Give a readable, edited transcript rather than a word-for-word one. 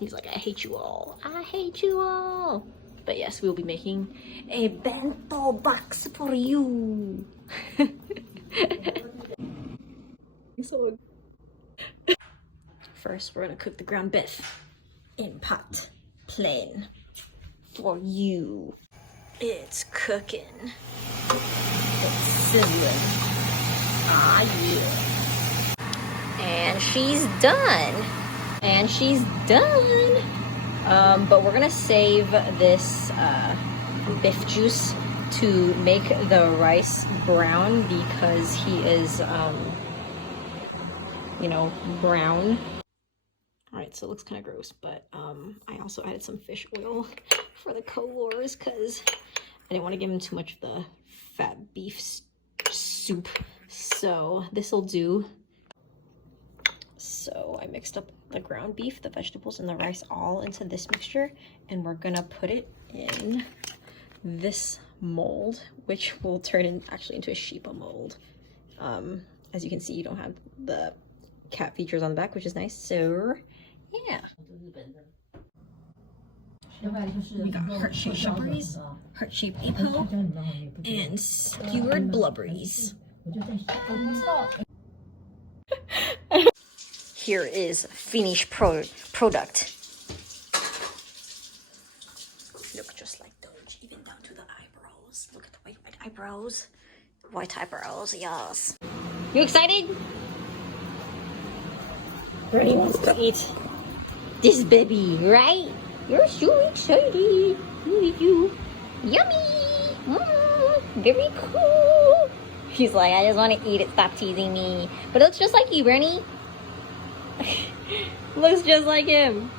He's like, I hate you all. I hate you all. But yes, we'll be making a bento box for you. So first, we're gonna cook the ground beef in pot, plain, for you. It's cooking. It's sizzling. Ah, yeah. And she's done. And she's done. But we're gonna save this beef juice to make the rice brown because he is, you know, brown. All right, so it looks kind of gross, but I also added some fish oil for the colors because I didn't want to give him too much of the fat beef soup. So this will do. So I mixed up the ground beef, the vegetables, and the rice all into this mixture, and we're gonna put it in this mold, which will turn in actually into a Sheepa mold. As you can see, you don't have the cat features on the back, which is nice. So yeah. We got heart-shaped strawberries, heart-shaped apple, and skewered blubberries. Here is finished product. Look just like those, even down to the eyebrows. Look at the white eyebrows. White eyebrows, yes. You excited? Bernie wants to eat this baby, right? You're so excited. Look at you. Yummy. Very cool. She's like, I just want to eat it. Stop teasing me. But it looks just like you, Bernie. Looks just like him.